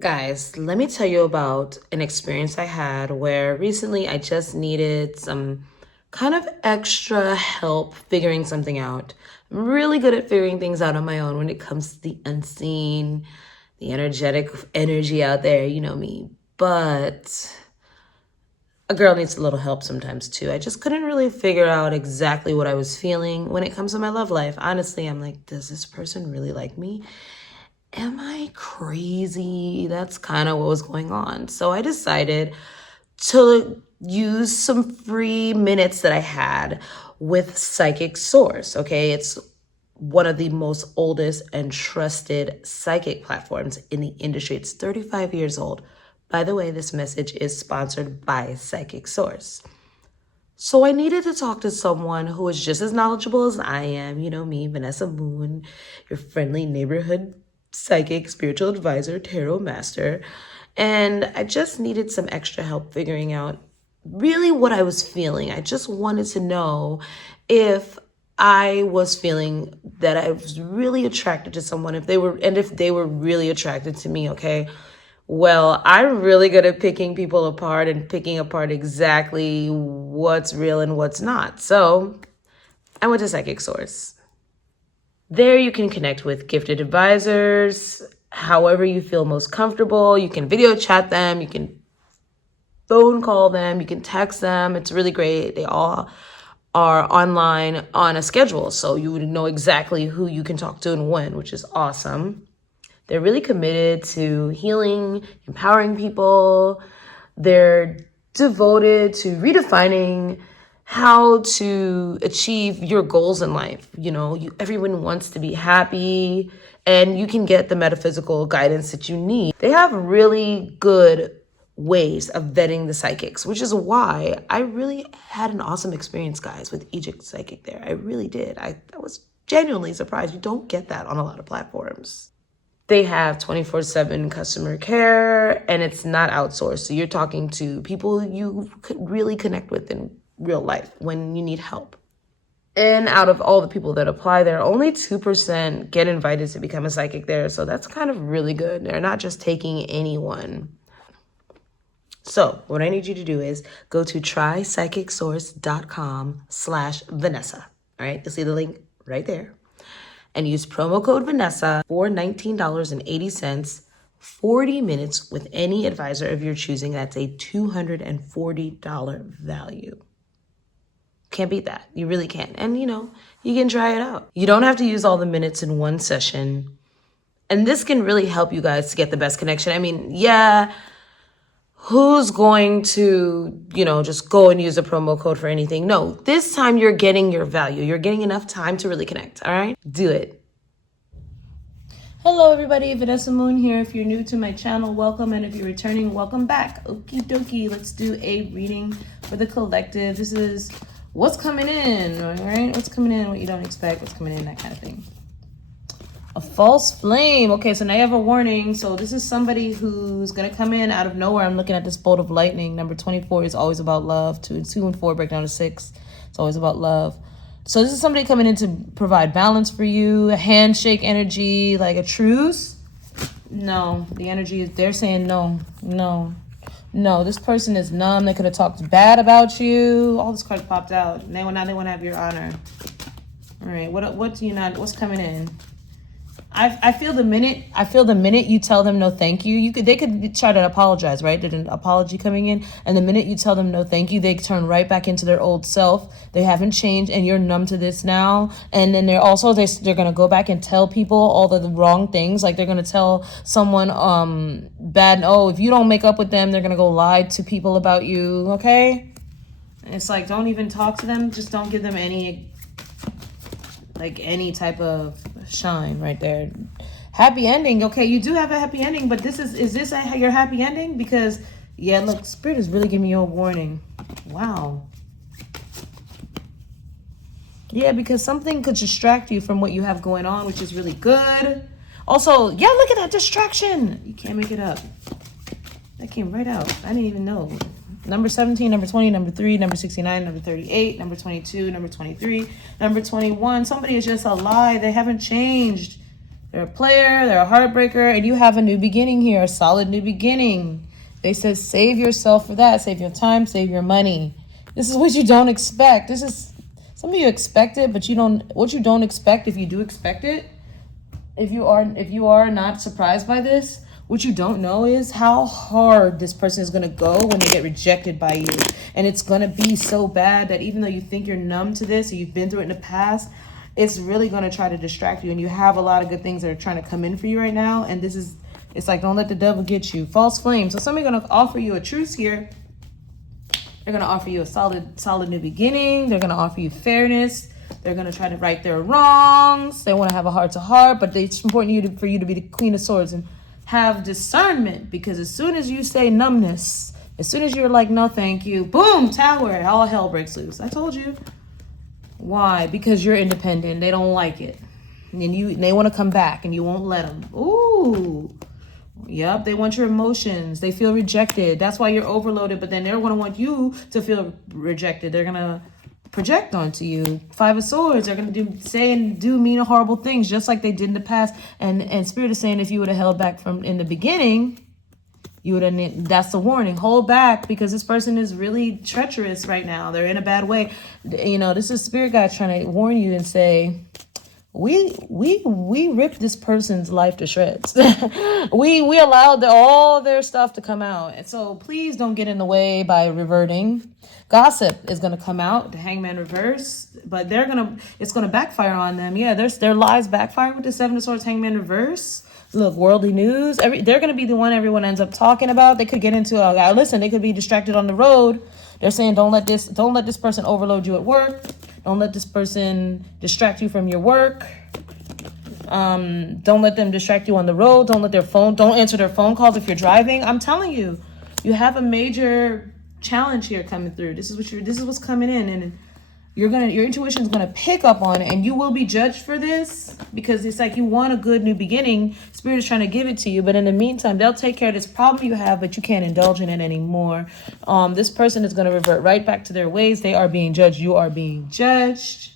Guys, let me tell you about an experience I had where recently I just needed some kind of extra help figuring something out. I'm really good at figuring things out on my own when it comes to the unseen, the energetic energy out there, you know me. But a girl needs a little help sometimes too. I just couldn't really figure out exactly what I was feeling when it comes to my love life. Honestly, I'm like, does this person really like me? Am I crazy? That's kind of what was going on. So I decided to use some free minutes that I had with Psychic Source. Okay, it's one of the most oldest and trusted psychic platforms in the industry. It's 35 years old. By the way, this message is sponsored by Psychic Source. So I needed to talk to someone who is just as knowledgeable as I am. You know me, Vanessa Moon, your friendly neighborhood psychic, spiritual advisor, tarot master. And I just needed some extra help figuring out really what I was feeling. I just wanted to know if I was feeling that I was really attracted to someone, if they were really attracted to me, okay? Well, I'm really good at picking people apart and picking apart exactly what's real and what's not. So I went to Psychic Source. There you can connect with gifted advisors, however you feel most comfortable. You can video chat them, you can phone call them, you can text them. It's really great. They all are online on a schedule, so you would know exactly who you can talk to and when, which is awesome. They're really committed to healing, empowering people. They're devoted to redefining how to achieve your goals in life. You know, everyone wants to be happy, and you can get the metaphysical guidance that you need. They have really good ways of vetting the psychics, which is why I really had an awesome experience, guys, with each psychic there. I really did. I was genuinely surprised. You don't get that on a lot of platforms. They have 24/7 customer care, and it's not outsourced. So you're talking to people you could really connect with in real life when you need help. And out of all the people that apply there, only 2% get invited to become a psychic there. So that's kind of really good. They're not just taking anyone. So what I need you to do is go to trypsychicsource.com/Vanessa. All right, you'll see the link right there. And use promo code Vanessa for $19.80, 40 minutes with any advisor of your choosing. That's a $240 value. Can't beat that. You really can't. And, you know, you can try it out. You don't have to use all the minutes in one session. And this can really help you guys to get the best connection. I mean, yeah, who's going to, you know, just go and use a promo code for anything? No, this time you're getting your value. You're getting enough time to really connect, all right? Do it. Hello, everybody. Vanessa Moon here. If you're new to my channel, welcome. And if you're returning, welcome back. Okie dokie. Let's do a reading for the collective. This is what's coming in, all right? What's coming in, what you don't expect, what's coming in, that kind of thing. A false flame. Okay, so now you have a warning. So this is somebody who's going to come in out of nowhere. I'm looking at this bolt of lightning. Number 24 is always about love. 2 and 4 break down to 6. It's always about love. So this is somebody coming in to provide balance for you, a handshake energy, like a truce. No, the energy is, they're saying no. This person is numb. They could have talked bad about you. All this card popped out. Now they want to have your honor. All right, what do you not, what's coming in? I feel the minute you tell them no thank you, they could try to apologize, right? There's an apology coming in, and the minute you tell them no thank you, they turn right back into their old self. They haven't changed, and you're numb to this now. And then they're gonna go back and tell people all the wrong things. Like they're gonna tell someone bad. Oh, if you don't make up with them, they're gonna go lie to people about you. Okay, and it's like, don't even talk to them. Just don't give them any type of shine right there. Happy ending. Okay, you do have a happy ending, but is this your happy ending? Because, yeah, look, Spirit is really giving you a warning. Wow. Yeah, because something could distract you from what you have going on, which is really good. Also, yeah, look at that distraction. You can't make it up. That came right out. I didn't even know. Number 17, number 20, number 3, number 69, number 38, number 22, number 23, number 21. Somebody is just a lie. They haven't changed. They're a player, they're a heartbreaker, and you have a new beginning here, a solid new beginning. They said save yourself for that. Save your time, save your money. This is what you don't expect. This is, some of you expect it, but you don't, what you don't expect, if you do expect it, if you are not surprised by this, what you don't know is how hard this person is going to go when they get rejected by you. And it's going to be so bad that even though you think you're numb to this, or you've been through it in the past, it's really going to try to distract you. And you have a lot of good things that are trying to come in for you right now. And this is, it's like, don't let the devil get you. False flame. So somebody's going to offer you a truce here. They're going to offer you a solid new beginning. They're going to offer you fairness. They're going to try to right their wrongs. They want to have a heart-to-heart, but it's important for you to be the Queen of Swords and have discernment, because as soon as you say numbness, as soon as you're like, no, thank you, boom, tower, all hell breaks loose. I told you. Why? Because you're independent. They don't like it. And they want to come back and you won't let them. Ooh. Yep, they want your emotions. They feel rejected. That's why you're overloaded, but then they're going to want you to feel rejected. They're going to project onto you. Five of Swords. They're going to say and do mean horrible things, just like they did in the past. And Spirit is saying, if you would have held back from in the beginning, you would have. That's the warning. Hold back, because this person is really treacherous right now. They're in a bad way. You know, this is Spirit guide trying to warn you and say, we ripped this person's life to shreds. we allowed all their stuff to come out, and so please don't get in the way by reverting. Gossip is going to come out, the Hangman reverse, but it's going to backfire on them. Yeah, their lies backfire with the Seven of Swords, Hangman reverse. Look, worldly news. They're going to be the one everyone ends up talking about. They could get into listen. They could be distracted on the road. They're saying, don't let this person overload you at work. Don't let this person distract you from your work. Don't let them distract you on the road. Don't answer their phone calls if you're driving. I'm telling you, you have a major challenge here coming through. This is what's coming in, and your intuition is gonna pick up on it, and you will be judged for this, because it's like you want a good new beginning. Spirit is trying to give it to you, but in the meantime, they'll take care of this problem you have, but you can't indulge in it anymore. This person is gonna revert right back to their ways. They are being judged. You are being judged.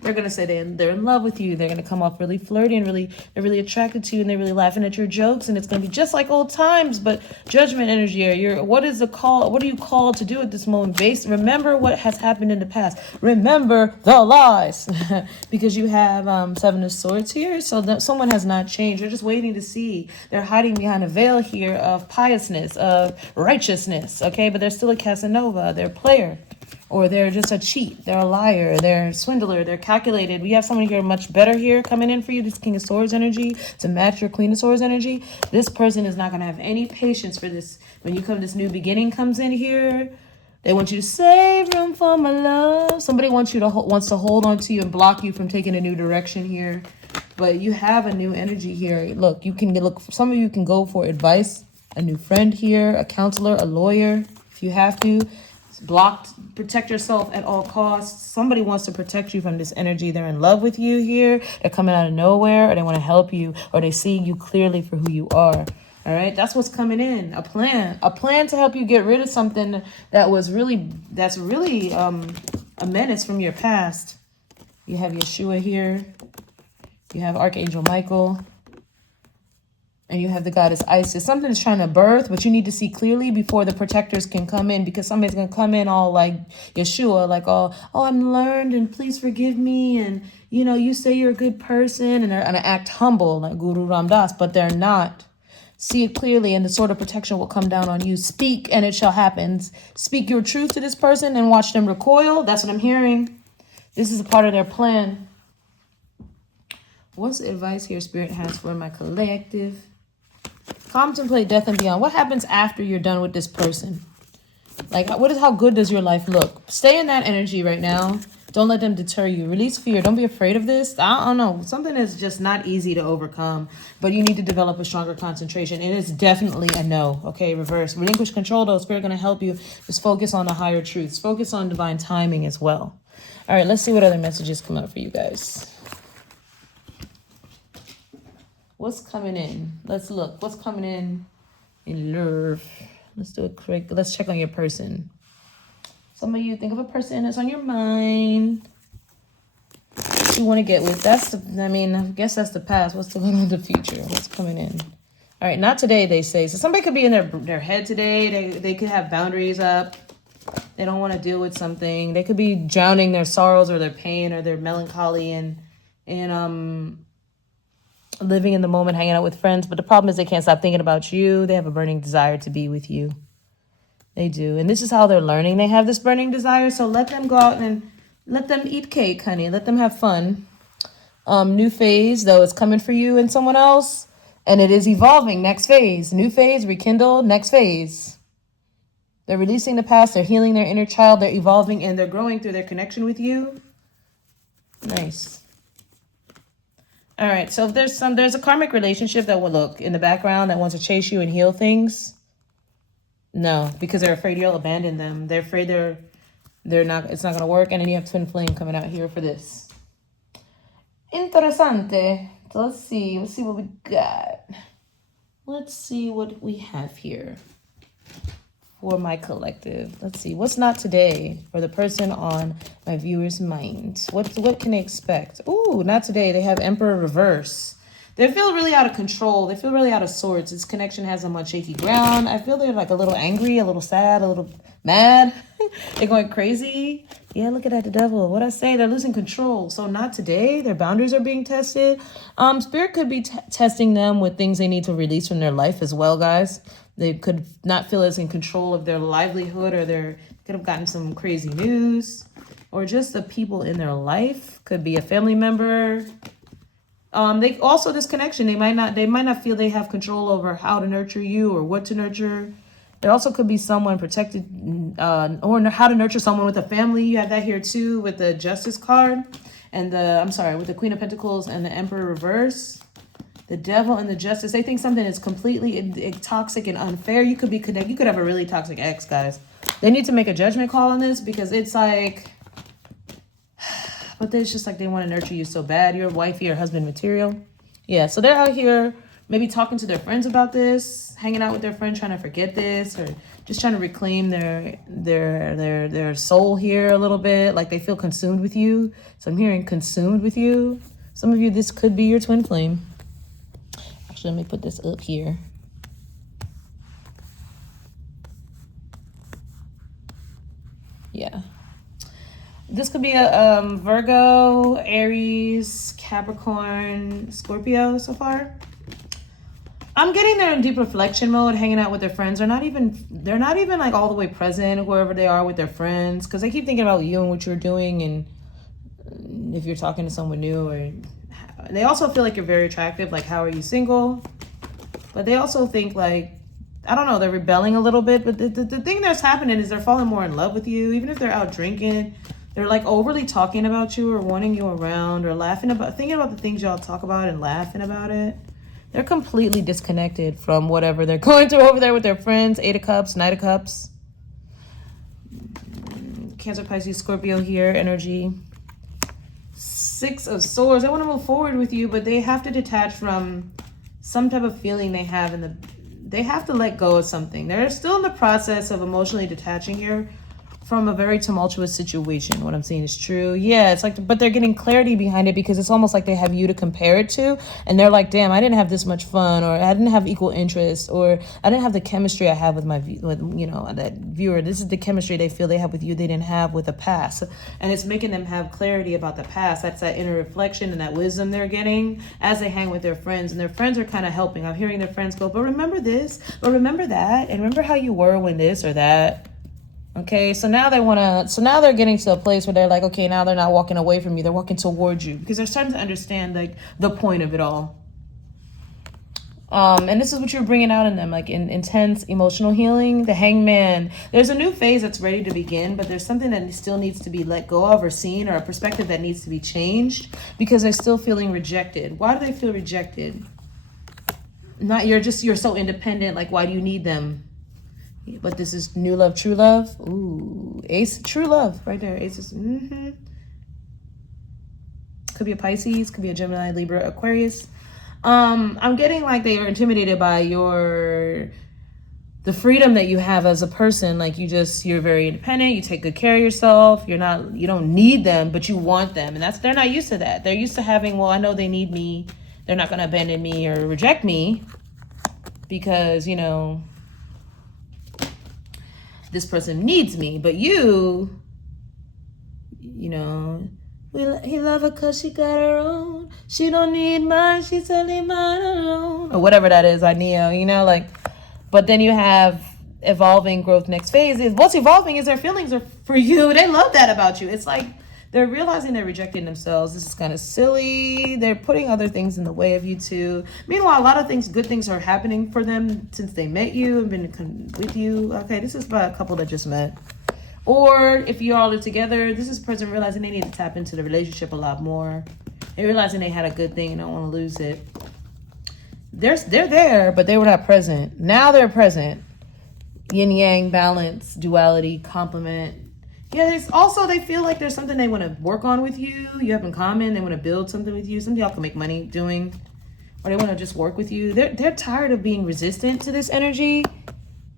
They're going to say they're in love with you. They're going to come off really flirty and they're really attracted to you, and they're really laughing at your jokes, and it's going to be just like old times, but judgment energy. What is the call? What are you called to do at this moment? Remember what has happened in the past. Remember the lies, because you have Seven of Swords here. So that someone has not changed. They're just waiting to see. They're hiding behind a veil here of piousness, of righteousness. Okay, but they're still a Casanova. They're a player. Or they're just a cheat. They're a liar. They're a swindler. They're calculated. We have someone here much better here coming in for you. This King of Swords energy to match your Queen of Swords energy. This person is not going to have any patience for this. When this new beginning comes in here, they want you to save room for my love. Somebody wants to hold on to you and block you from taking a new direction here. But you have a new energy here. Look, some of you can go for advice. A new friend here, a counselor, a lawyer, if you have to. Blocked, protect yourself at all costs. Somebody wants to protect you from this energy. They're in love with you here. They're coming out of nowhere, or they want to help you, or they see you clearly for who you are. All right, that's what's coming in. A plan to help you get rid of something that's really a menace from your past. You have Yeshua here. You have Archangel Michael. And you have the goddess Isis. Something's trying to birth, but you need to see clearly before the protectors can come in, because somebody's going to come in all like Yeshua, like, oh, I'm learned and please forgive me. And, you say you're a good person, and they're going to act humble like Guru Ram Das, but they're not. See it clearly, and the sword of protection will come down on you. Speak, and it shall happen. Speak your truth to this person and watch them recoil. That's what I'm hearing. This is a part of their plan. What's the advice here Spirit has for my collective? Contemplate death and beyond. What happens after you're done with this person? Like, how good does your life look? Stay in that energy right now. Don't let them deter you. Release fear. Don't be afraid of this. I don't know. Something is just not easy to overcome, but you need to develop a stronger concentration. It is definitely a no. Okay, reverse. Relinquish control, though. Spirit going to help you. Just focus on the higher truths. Focus on divine timing as well. All right, let's see what other messages come out for you guys. What's coming in? Let's look. What's coming in love? Let's do a quick. Let's check on your person. Some of you think of a person that's on your mind. you want to get with. That's the, I mean, I guess that's the past. What's going on in the future? What's coming in? All right, not today, they say. So somebody could be in their head today. They could have boundaries up. They don't want to deal with something. They could be drowning their sorrows or their pain or their melancholy and living in the moment, hanging out with friends. But the problem is they can't stop thinking about you. They have a burning desire to be with you. They do. And this is how they're learning. They have this burning desire. So let them go out and let them eat cake, honey. Let them have fun. New phase, though, is coming for you and someone else. And it is evolving. Next phase. New phase, rekindle, next phase. They're releasing the past. They're healing their inner child. They're evolving and they're growing through their connection with you. Nice. All right. So if there's a karmic relationship that will look in the background that wants to chase you and heal things. No, because they're afraid you'll abandon them. They're afraid they're not. It's not going to work. And then you have twin flame coming out here for this. Interessante. So let's see what we got. Let's see what we have here. For my collective. Let's see. What's not today for the person on my viewer's mind? What can they expect? Ooh, not today. They have Emperor reverse. They feel really out of control. They feel really out of sorts. This connection has them on shaky ground. I feel they're like a little angry, a little sad, a little mad. They're going crazy. Yeah, look at that, the devil. What I say, they're losing control. So not today. Their boundaries are being tested. Spirit could be testing them with things they need to release from their life as well, guys. They could not feel as in control of their livelihood, or they could have gotten some crazy news, or just the people in their life. Could be a family member. They also, this connection, they might not feel they have control over how to nurture you or what to nurture. There also could be someone protected, or how to nurture someone with a family. You have that here too with the Justice card and with the Queen of Pentacles and the Emperor reverse. The devil and the justice. They think something is completely toxic and unfair. You could be connected. You could have a really toxic ex, guys. They need to make a judgment call on this because it's like, but it's just like they want to nurture you so bad. You're wifey or husband material. Yeah, so they're out here maybe talking to their friends about this, hanging out with their friends, trying to forget this, or just trying to reclaim their soul here a little bit. Like they feel consumed with you. So I'm hearing consumed with you. Some of you, this could be your twin flame. Actually, let me put this up here. Yeah. This could be a Virgo, Aries, Capricorn, Scorpio so far. I'm getting there in deep reflection mode, hanging out with their friends. They're not even like all the way present, wherever they are with their friends, because they keep thinking about you and what you're doing, and if you're talking to someone new, or they also feel like you're very attractive. Like, how are you single? But they also think like, I don't know, they're rebelling a little bit. But the thing that's happening is they're falling more in love with you. Even if they're out drinking, they're like overly talking about you or wanting you around or thinking about the things y'all talk about and laughing about it. They're completely disconnected from whatever they're going through over there with their friends. 8 of Cups, Knight of Cups. Cancer, Pisces, Scorpio here, energy. 6 of Swords. They want to move forward with you, but they have to detach from some type of feeling they have they have to let go of something. They're still in the process of emotionally detaching here from a very tumultuous situation. What I'm saying is true. Yeah, it's like, but they're getting clarity behind it because it's almost like they have you to compare it to. And they're like, damn, I didn't have this much fun, or I didn't have equal interest, or I didn't have the chemistry I have with that viewer. This is the chemistry they feel they have with you they didn't have with the past. And it's making them have clarity about the past. That's that inner reflection and that wisdom they're getting as they hang with their friends. And their friends are kind of helping. I'm hearing their friends go, but remember this, but remember that, and remember how you were when this or that. Okay, so now they're getting to a place where they're like, okay, now they're not walking away from you, they're walking towards you because they're starting to understand like the point of it all. And this is what you're bringing out in them, like in intense emotional healing. The Hangman, there's a new phase that's ready to begin, but there's something that still needs to be let go of or seen, or a perspective that needs to be changed because they're still feeling rejected. Why do they feel rejected? You're so independent, like why do you need them? But this is new love, true love. Ooh, Ace, true love, right there. Ace is, Could be a Pisces, could be a Gemini, Libra, Aquarius. I'm getting like they are intimidated by the the freedom that you have as a person. Like you're very independent. You take good care of yourself. You don't need them, but you want them. And they're not used to that. They're used to having, well, I know they need me. They're not going to abandon me or reject me because, this person needs me. But he love her cause she got her own. She don't need mine, she's only mine alone. Or whatever that is, but then you have evolving growth next phase. What's evolving is their feelings are for you. They love that about you. It's like they're realizing they're rejecting themselves. This is kind of silly. They're putting other things in the way of you too. Meanwhile, a lot of good things are happening for them since they met you and been with you. Okay, this is about a couple that just met. Or if you all are together, this is a person realizing they need to tap into the relationship a lot more. They're realizing they had a good thing and don't want to lose it. They're there, but they were not present. Now they're present. Yin yang, balance, duality, complement. Yeah, they feel like there's something they want to work on with you. You have in common. They want to build something with you. Some of y'all can make money doing, or they want to just work with you. They're tired of being resistant to this energy.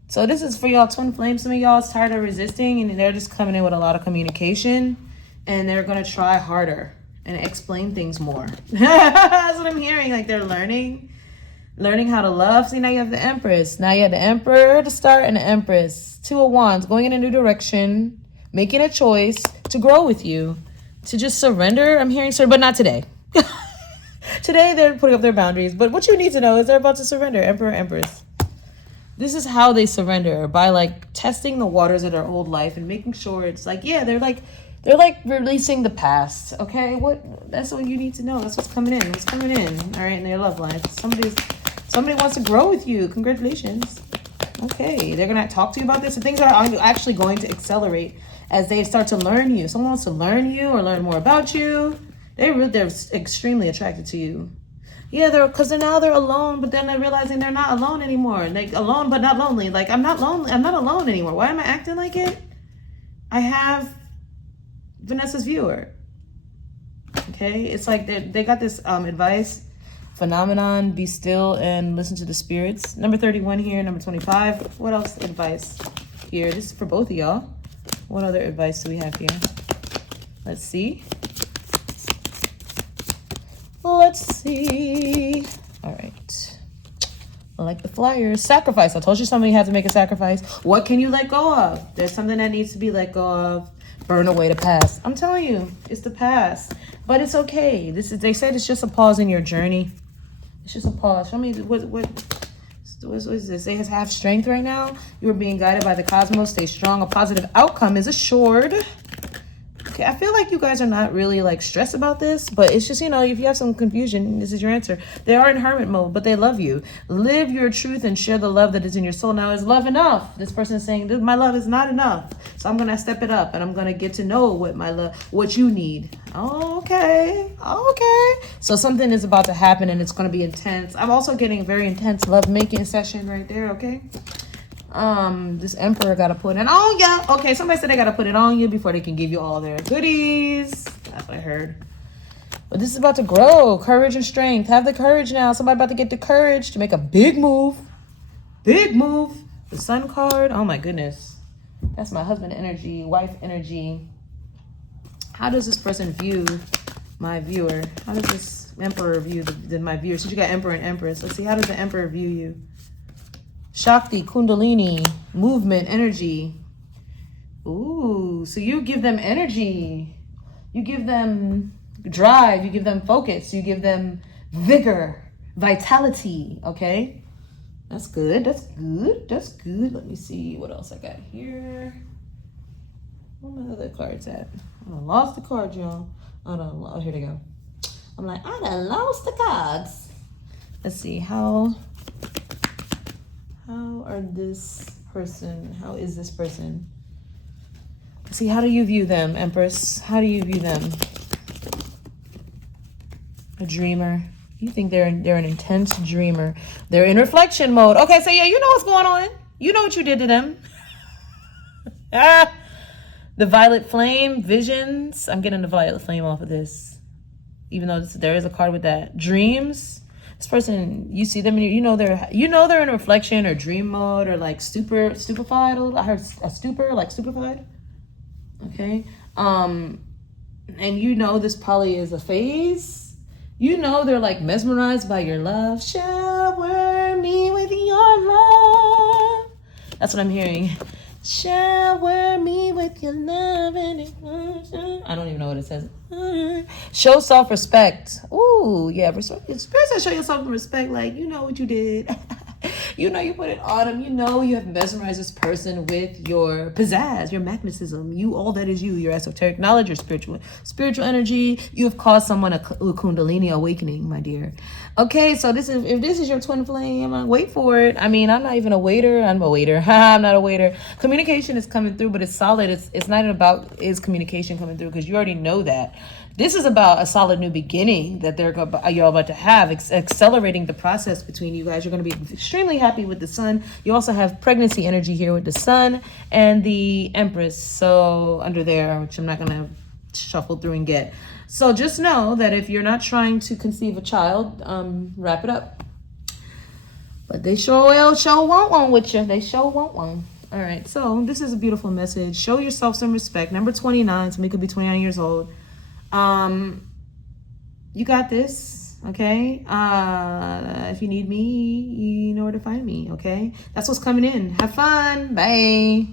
So this is for y'all twin flames. Some of y'all is tired of resisting and they're just coming in with a lot of communication and they're going to try harder and explain things more. That's what I'm hearing. Like they're learning how to love. See, now you have the Empress. Now you have the Emperor to start and the Empress. Two of Wands, going in a new direction, making a choice to grow with you, to just surrender. I'm hearing, sir, but not today. Today they're putting up their boundaries. But what you need to know is they're about to surrender, Emperor, Empress. This is how they surrender, by testing the waters of their old life and making sure it's they're releasing the past. Okay, that's what you need to know. That's what's coming in. What's coming in, all right, in their love life. Somebody wants to grow with you. Congratulations. Okay, they're gonna talk to you about this, and things are actually going to accelerate as they start to learn you. Someone wants to learn you or learn more about you. They're extremely attracted to you. Yeah, because now they're alone, but then they're realizing they're not alone anymore. Alone but not lonely. I'm not lonely. I'm not alone anymore. Why am I acting like it? I have Vanessa's viewer. Okay, it's like they got this advice, phenomenon, be still and listen to the spirits. Number 31 here, number 25. What else advice here? This is for both of y'all. What other advice do we have here? Let's see. Let's see. All right. Like the flyers. Sacrifice. I told you somebody had to make a sacrifice. What can you let go of? There's something that needs to be let go of. Burn away the past. I'm telling you, it's the past. But it's okay. They said it's just a pause in your journey. It's just a pause. Show me what is this? They have strength right now. You are being guided by the cosmos. Stay strong. A positive outcome is assured. Okay, I feel like you guys are not really stressed about this, but it's just, if you have some confusion, this is your answer. They are in hermit mode, but they love you. Live your truth and share the love that is in your soul. Now, is love enough? This person is saying, my love is not enough. So I'm going to step it up and I'm going to get to know what you need. Okay. So something is about to happen and it's going to be intense. I'm also getting a very intense love-making session right there, okay? This Emperor got to put it on you. Okay, somebody said they got to put it on you before they can give you all their goodies. That's what I heard. But this is about to grow. Courage and strength. Have the courage now. Somebody about to get the courage to make a big move. Big move. The Sun card. Oh my goodness. That's my husband energy, wife energy. How does this person view my viewer? How does this Emperor view my viewer? Since you got Emperor and Empress. Let's see. How does the Emperor view you? Shakti, Kundalini, movement, energy. Ooh, so you give them energy. You give them drive. You give them focus. You give them vigor, vitality, okay? That's good. That's good. That's good. Let me see what else I got here. Where my other cards at? I done lost the card, y'all. Oh, here they go. I'm like, I done lost the cards. Let's see, how is this person? See, how do you view them, Empress? How do you view them? A dreamer. You think they're an intense dreamer. They're in reflection mode. Okay, so yeah, you know what's going on. You know what you did to them. The violet flame, visions. I'm getting the violet flame off of this. Even though there is a card with that. Dreams. This person, you see them and you know they're in a reflection or dream mode or like stupefied a little. I heard a stupor, like stupefied. Okay. And you know this probably is a phase. You know they're like mesmerized by your love. Shower me with your love. That's what I'm hearing. Shower me with your love and I don't even know what it says. Show self-respect. Ooh, yeah. Spirit says show yourself respect. Like, you know what you did. You know you put it on them. You know you have mesmerized this person with your pizzazz, your magnetism. You, all that is you, your esoteric knowledge, your spiritual energy. You have caused someone a kundalini awakening, my dear. Okay, so if this is your twin flame, wait for it. I mean, I'm not even a waiter. I'm a waiter. I'm not a waiter. Communication is coming through, but it's solid. It's not about is communication coming through, because you already know that. This is about a solid new beginning that you're about to have, accelerating the process between you guys. You're going to be extremely happy with the sun. You also have pregnancy energy here with the sun and the Empress, so under there, which I'm not going to shuffle through and get. So just know that if you're not trying to conceive a child, wrap it up. But they sure want one with you. They sure want one. All right, so this is a beautiful message. Show yourself some respect. Number 29, somebody could be 29 years old. You got this, okay? If you need me, you know where to find me, okay? That's what's coming in. Have fun. Bye.